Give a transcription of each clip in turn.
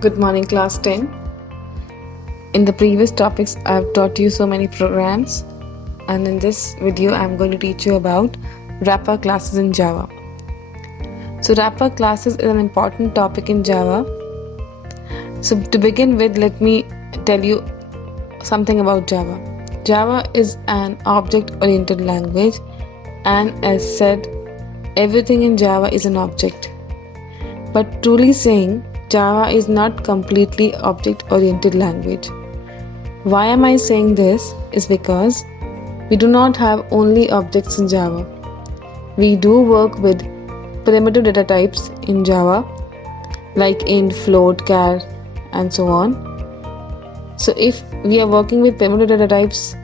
Good morning, class 10. In the previous topics, I've taught you so many programs, and in this video, I'm going to teach you about wrapper classes in Java. So, wrapper classes is an important topic in Java. So, to begin with, let me tell you something about Java. Java is an object oriented language, and as said, everything in Java is an object. But truly saying, Java is not completely object-oriented language. Why am I saying this? Is because we do not have only objects in Java. We do work with primitive data types in Java, like int, float, char, and so on. So if we are working with primitive data types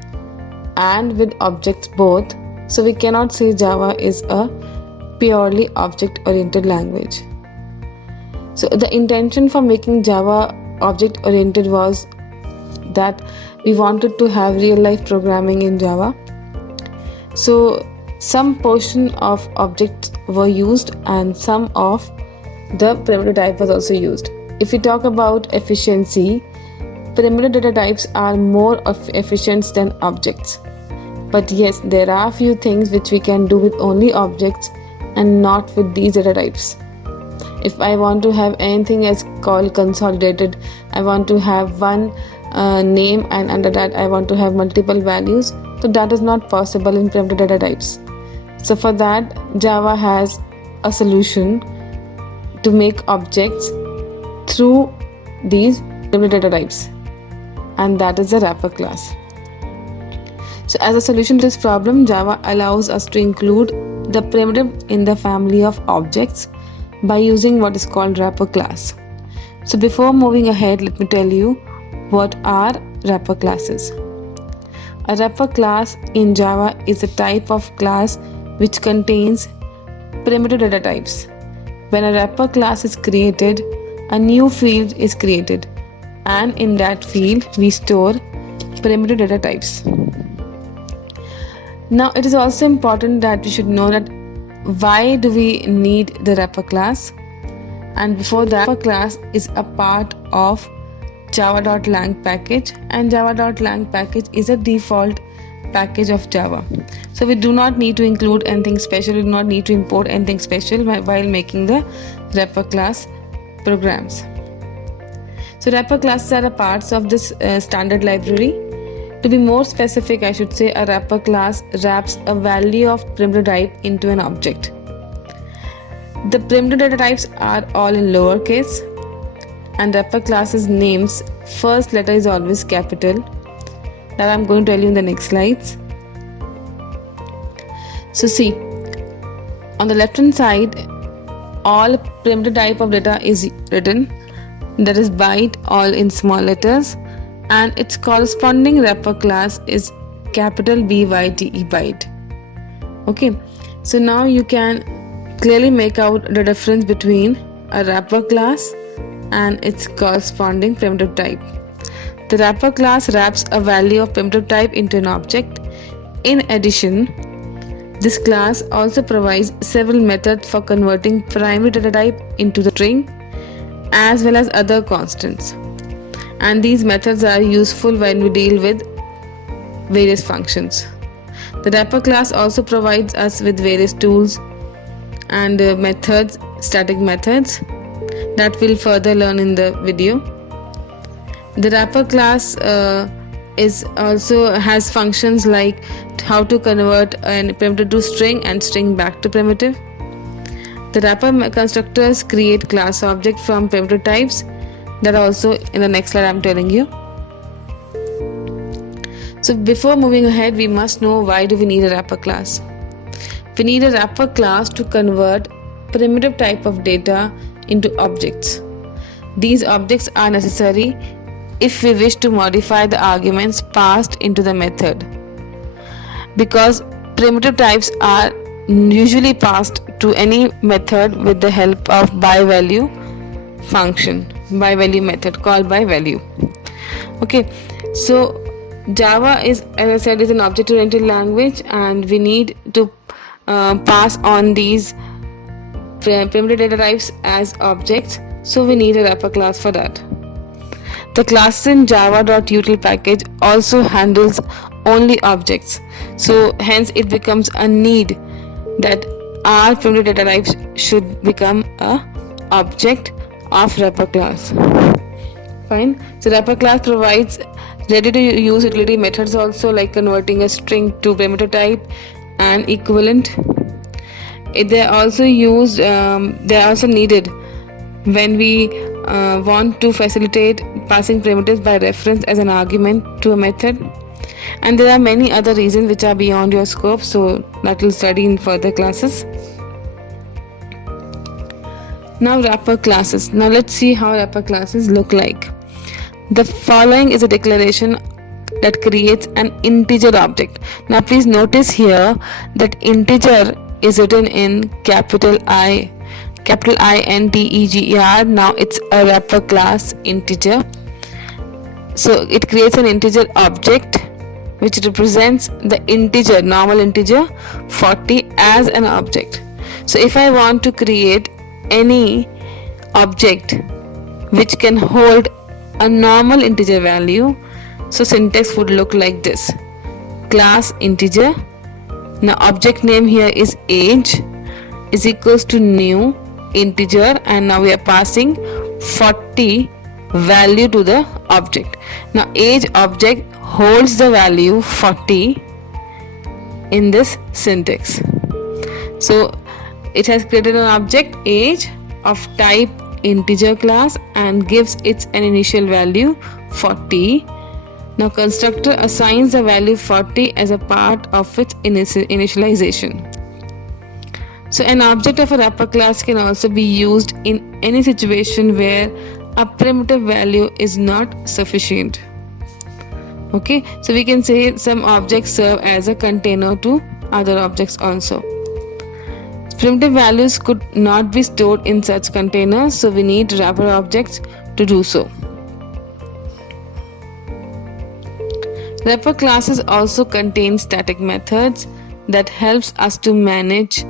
and with objects both, so we cannot say Java is a purely object-oriented language. So the intention for making Java object oriented was that we wanted to have real life programming in Java. So some portion of objects were used and some of the primitive type was also used. If we talk about efficiency, primitive data types are more efficient than objects. But yes, there are few things which we can do with only objects and not with these data types. If I want to have anything as called consolidated, I want to have one name and under that I want to have multiple values, so that is not possible in primitive data types. So for that, Java has a solution to make objects through these primitive data types, and that is the wrapper class. So as a solution to this problem, Java allows us to include the primitive in the family of objects by using what is called wrapper class. So before moving ahead, let me tell you what are wrapper classes. A wrapper class in Java is a type of class which contains primitive data types. When a wrapper class is created, a new field is created, and in that field we store primitive data types. Now it is also important that you should know that why do we need the wrapper class? And before that, wrapper class is a part of java.lang package, and java.lang package is a default package of Java. So we do not need to include anything special, we do not need to import anything special while making the wrapper class programs. So wrapper classes are a parts of this standard library. To be more specific, I should say a wrapper class wraps a value of primitive type into an object. The primitive data types are all in lowercase, and wrapper class's name's first letter is always capital. That I'm going to tell you in the next slides. So see, on the left hand side, all primitive type of data is written, that is byte, all in small letters, and its corresponding wrapper class is capital BYTE byte. Okay, so now you can clearly make out the difference between a wrapper class and its corresponding primitive type. The wrapper class wraps a value of primitive type into an object. In addition, this class also provides several methods for converting primary data type into the string as well as other constants. And these methods are useful when we deal with various functions. The wrapper class also provides us with various tools and methods, static methods, that we'll further learn in the video. The wrapper class is also has functions like how to convert a primitive to string and string back to primitive. The wrapper constructors create class object from primitive types. That also in the next slide I'm telling you. So before moving ahead, we must know why do we need a wrapper class. We need a wrapper class to convert primitive type of data into objects. These objects are necessary if we wish to modify the arguments passed into the method, because primitive types are usually passed to any method with the help of by value function, by value method called by value. Okay, so Java is, as I said, is an object oriented language, and we need to pass on these primitive data types as objects So we need a wrapper class for that. The classes in java.util package also handles only objects. So hence it becomes a need that our primitive data types should become a object of wrapper class. Fine. So wrapper class provides ready to use utility methods also, like converting a string to parameter type and equivalent. They are also used. They are also needed when we want to facilitate passing primitives by reference as an argument to a method. And there are many other reasons which are beyond your scope, so that will study in further classes. Now wrapper classes. Now let's see how wrapper classes look like. The following is a declaration that creates an integer object. Now please notice here that integer is written in capital INTEGER. Now it's a wrapper class integer. So it creates an integer object which represents the integer, normal integer 40 as an object. So if I want to create any object which can hold a normal integer value, so syntax would look like this: class integer. Now object name here is age is equals to new integer, and now we are passing 40 value to the object. Now age object holds the value 40 in this syntax. So it has created an object age of type integer class and gives it an initial value 40. Now constructor assigns the value 40 as a part of its initialization. So an object of a wrapper class can also be used in any situation where a primitive value is not sufficient. Okay, so we can say some objects serve as a container to other objects also. Primitive values could not be stored in such containers, so we need wrapper objects to do so. Wrapper classes also contain static methods that helps us to manage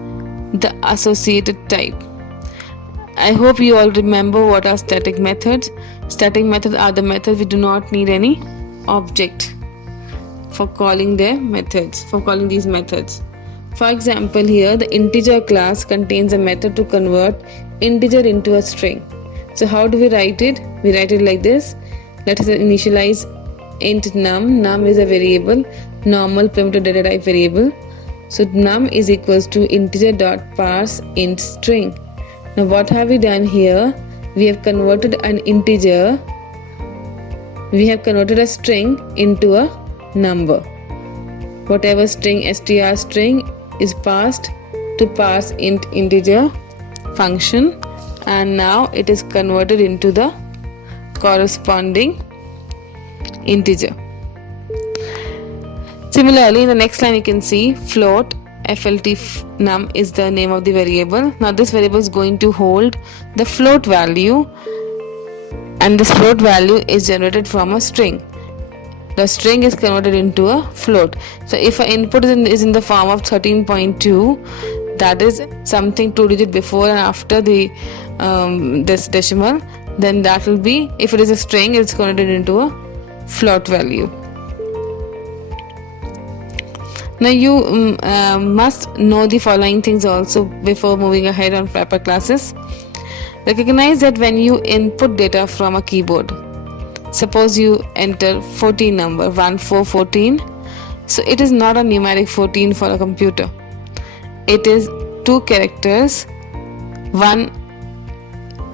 the associated type. I hope you all remember what are static methods. Static methods are the methods we do not need any object for calling these methods. For example, here the integer class contains a method to convert integer into a string. So how do we write it? We write it like this. Let us initialize int num. Num is a variable, normal primitive data type variable. So num is equals to integer dot parse int string. Now what have we done here? We have converted an integer. We have converted a string into a number. Whatever string str string is passed to parse int integer function, and now it is converted into the corresponding integer. Similarly, in the next line you can see float flt num is the name of the variable. Now this variable is going to hold the float value, and this float value is generated from a string. The string is converted into a float. So if our input is in the form of 13.2, that is something 2 digit before and after the this decimal, then that will be, if it is a string, it's converted into a float value. Now you must know the following things also before moving ahead on wrapper classes. Recognize that when you input data from a keyboard, suppose you enter 14 number 1414, so it is not a numeric 14 for a computer. It is 2 characters,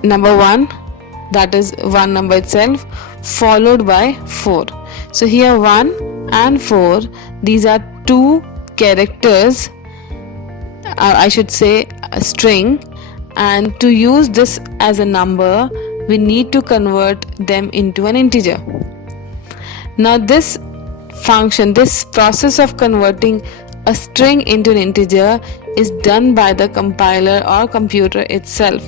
number 1, that is one number itself, followed by 4. So here 1 and 4, these are 2 characters, I should say a string, and to use this as a number we need to convert them into an integer. Now this function, this process of converting a string into an integer is done by the compiler or computer itself.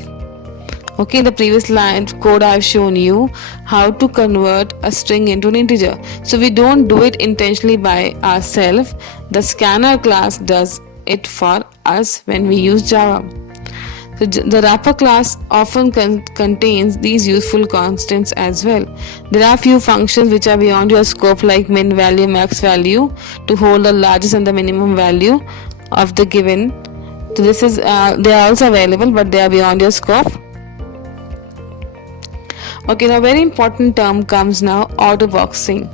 Okay, in the previous line code I have shown you how to convert a string into an integer. So we don't do it intentionally by ourselves. The scanner class does it for us when we use Java. So the wrapper class often contains these useful constants as well. There are few functions which are beyond your scope, like min value, max value, to hold the largest and the minimum value of the given. So this is they are also available, but they are beyond your scope. Okay, now very important term comes now, auto boxing.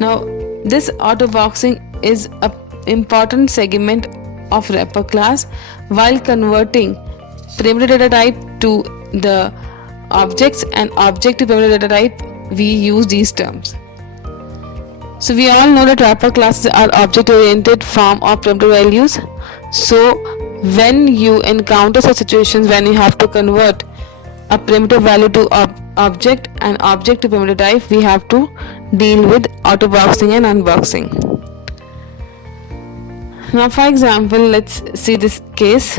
Now this auto boxing is a important segment of wrapper class. While converting primitive data type to the objects and object to primitive data type, we use these terms. So we all know that wrapper classes are object oriented form of primitive values. So when you encounter such situations when you have to convert a primitive value to object and object to primitive type, we have to deal with auto boxing and unboxing. Now for example, let's see this case,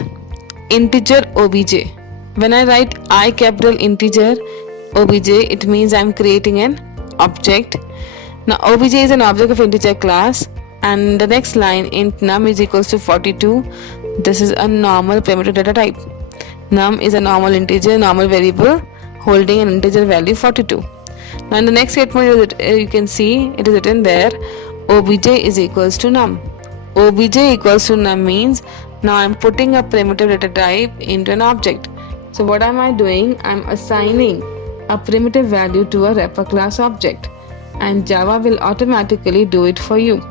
integer obj. When I write I capital integer obj, it means I'm creating an object. Now obj is an object of integer class, and the next line, int num is equals to 42. This is a normal primitive data type. Num is a normal integer, normal variable holding an integer value 42. Now in the next statement you can see it is written there, obj is equals to num. Obj equals to num means now I'm putting a primitive data type into an object. So what am I doing? I'm assigning a primitive value to a wrapper class object, and Java will automatically do it for you.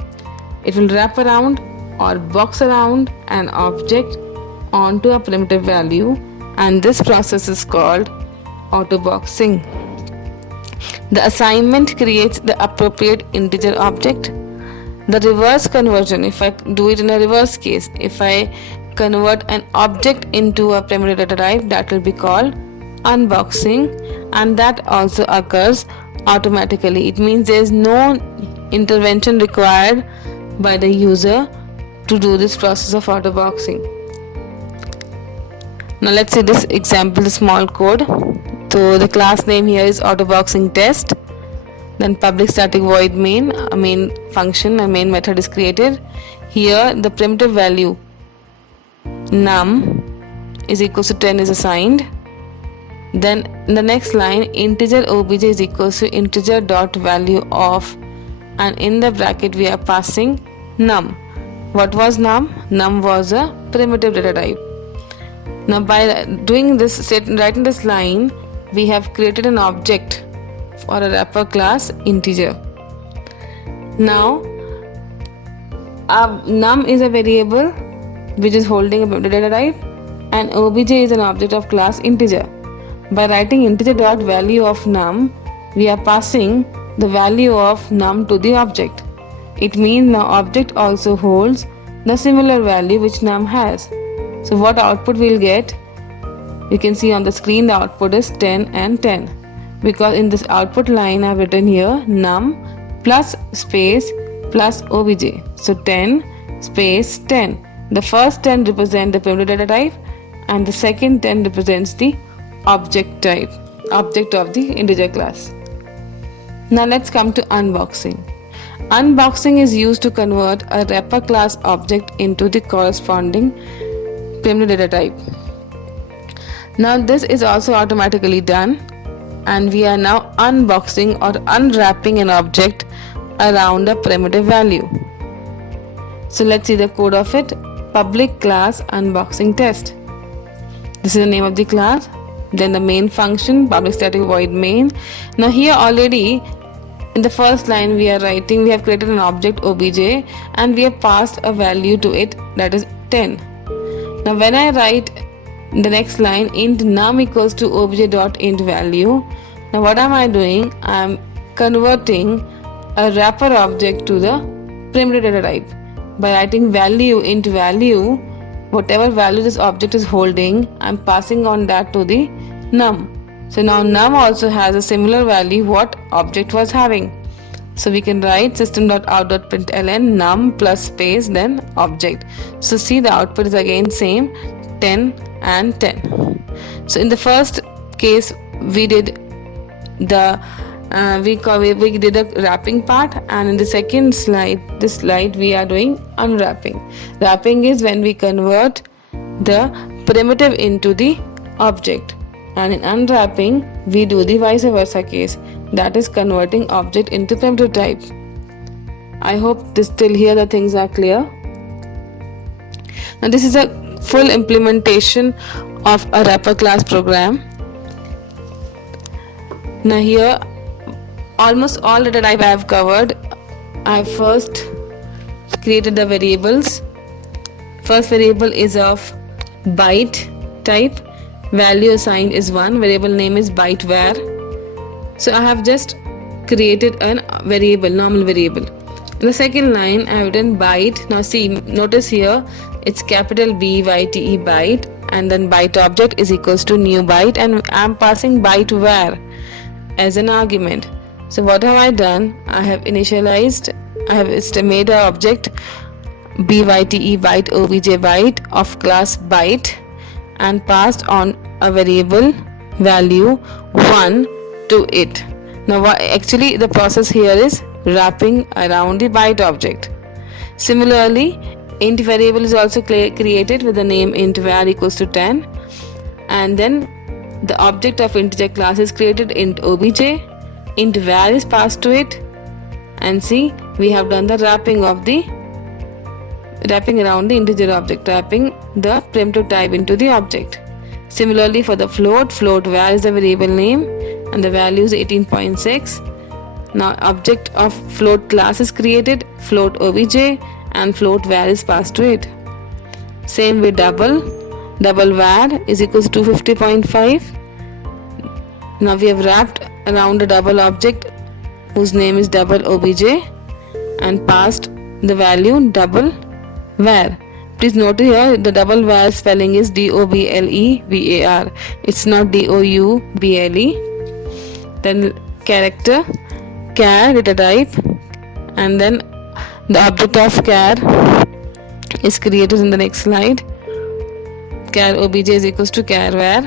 It will wrap around or box around an object onto a primitive value, and this process is called auto boxing. The assignment creates the appropriate integer object. The reverse conversion, if I do it in a reverse case, if I convert an object into a primitive data type, that will be called unboxing, and that also occurs automatically. It means there is no intervention required by the user to do this process of auto boxing. Now let's see this example, the small code. So the class name here is auto boxing test. Then public static void main, a main function, a main method is created. Here the primitive value num is equals to 10 is assigned. Then in the next line, integer obj is equals to integer dot value of, and in the bracket we are passing num. What was num? Num was a primitive data type. Now by doing this, writing this line, we have created an object for a wrapper class integer. Now num is a variable which is holding a data type, and obj is an object of class integer. By writing integer dot value of num, we are passing the value of num to the object. It means now object also holds the similar value which num has. So what output we'll get? You can see on the screen the output is 10 and 10, because in this output line I have written here num plus space plus obj. So 10 space 10. The first 10 represent the primitive data type, and the second 10 represents the object type, object of the integer class. Now let's come to unboxing. Unboxing is used to convert a wrapper class object into the corresponding primitive data type. Now this is also automatically done, and we are now unboxing or unwrapping an object around a primitive value. So let's see the code of it. Public class unboxing test. This is the name of the class. Then the main function, public static void main. Now here already in the first line we are writing, we have created an object obj and we have passed a value to it, that is 10. Now when I write the next line, int num equals to obj dot int value, now what am I doing? I am converting a wrapper object to the primitive data type. By writing value int value, whatever value this object is holding, I am passing on that to the num. So now num also has a similar value what object was having. So we can write system.out.println num plus space then object. So see the output is again same, 10 and 10. So in the first case we did the we did a wrapping part, and in the second slide, this slide we are doing unwrapping. Wrapping is when we convert the primitive into the object, and in unwrapping we do the vice versa case, that is converting object into primitive type. I hope this till here the things are clear. Now this is a full implementation of a wrapper class program. Now here almost all data type I have covered. I first created the variables. First variable is of byte type, value assigned is 1, variable name is byte var. So I have just created a variable, normal variable. In the second line I have written byte. Now see, notice here it's capital BYTE byte, and then byte object is equals to new byte, and I am passing byte var as an argument. So what have I done? I have initialized, I have made an object byte byte obj byte of class byte and passed on a variable value 1 to it. Now actually the process here is wrapping around the byte object. Similarly, int variable is also created with the name int var equals to 10, and then the object of integer class is created int obj, int var is passed to it, and see, we have done the wrapping around the integer object, wrapping the primitive type into the object. Similarly for the float var is the variable name and the value is 18.6. Now object of float class is created, float obj, and float var is passed to it. Same with double var is equals to 250.5. Now we have wrapped around a double object whose name is double obj and passed the value double var. Please note here the double var spelling is DOBLEVAR. It's not DOUBLE. Then character, char data type, and then the object of char is created in the next slide. Char obj is equals to char var.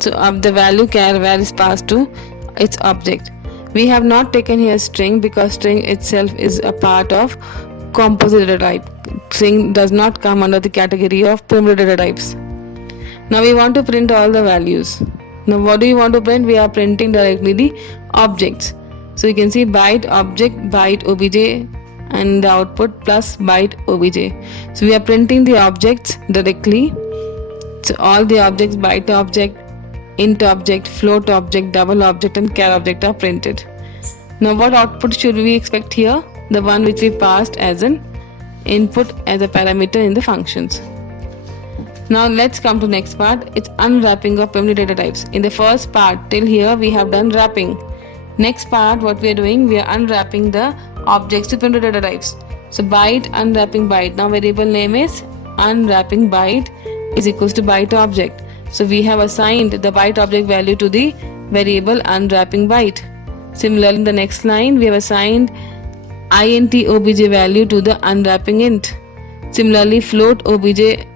So of the value char var is passed to its object. We have not taken here string because string itself is a part of composite data type. String does not come under the category of primitive data types. Now we want to print all the values. Now what do you want to print? We are printing directly the objects. So you can see byte object byte obj and the output plus byte obj. So we are printing the objects directly. So all the objects, byte object, int object, float object, double object, and char object are printed. Now what output should we expect here? The one which we passed as an input as a parameter in the functions. Now let's come to next part. It's unwrapping of primitive data types. In the first part till here we have done wrapping. Next part what we are doing, we are unwrapping the objects to primitive data types. So byte unwrapping byte. Now variable name is unwrapping byte is equals to byte object. So we have assigned the byte object value to the variable unwrapping byte. Similarly in the next line we have assigned int obj value to the unwrapping int. Similarly float obj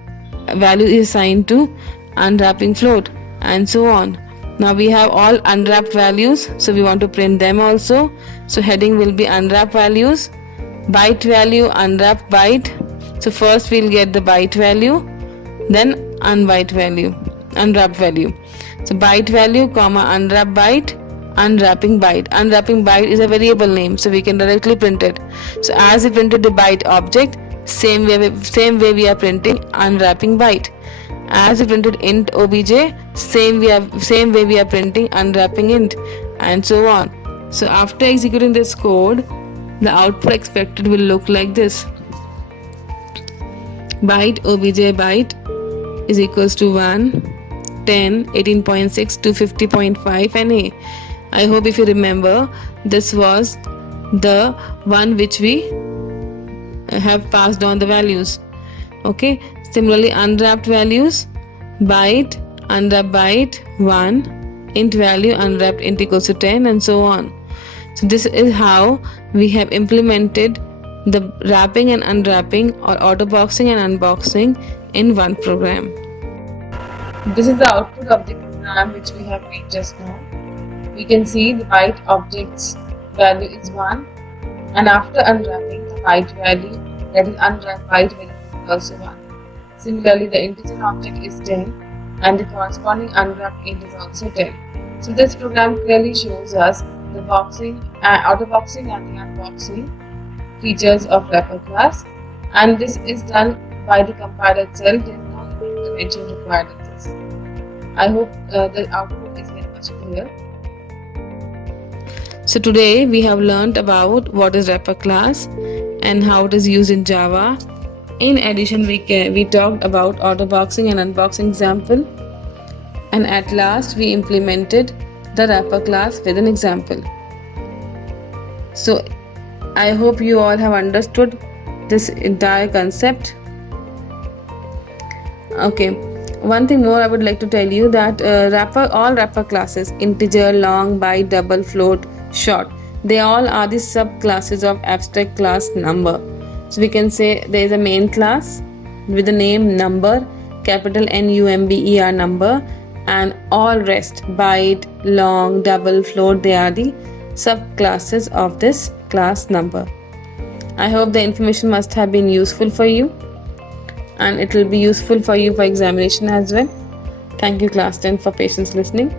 value is assigned to unwrapping float, and so on. Now we have all unwrapped values, so we want to print them also. So heading will be unwrap values, byte value, unwrap byte. So first we'll get the byte value, then unwrap value. So byte value comma unwrap byte, unwrapping byte. Unwrapping byte is a variable name, so we can directly print it. So as we printed the byte object, same way we are printing unwrapping byte. As we printed int obj, same way we are printing unwrapping int, and so on. So after executing this code, the output expected will look like this. Byte obj byte is equals to 1, 10, 18.6 to 50.5 and a. I hope if you remember, this was the one which we have passed on the values. Okay. Similarly, unwrapped values, byte, unwrapped byte, 1, int value, unwrapped int equals to 10, and so on. So this is how we have implemented the wrapping and unwrapping or autoboxing and unboxing in one program. This is the output of the program which we have made just now. We can see the byte object's value is 1, and after unwrapping the byte value, that is unwrapped byte value is also 1. Similarly, the integer object is 10 and the corresponding unwrapped int is also 10. So this program clearly shows us the auto boxing and the unboxing features of wrapper class, and this is done by the compiler itself. There is no human intervention required in this. I hope the output is very much clear. So today we have learned about what is wrapper class and how it is used in Java. In addition, we talked about auto boxing and unboxing example, and at last we implemented the wrapper class with an example. So I hope you all have understood this entire concept. Okay, one thing more I would like to tell you that all wrapper classes, integer, long, byte, double, float, short, they all are the subclasses of abstract class number. So we can say there is a main class with the name number, capital NUMBER number, and all rest, byte, long, double, float, they are the subclasses of this class number. I hope the information must have been useful for you, and it will be useful for you for examination as well. Thank you, class 10, for patience listening.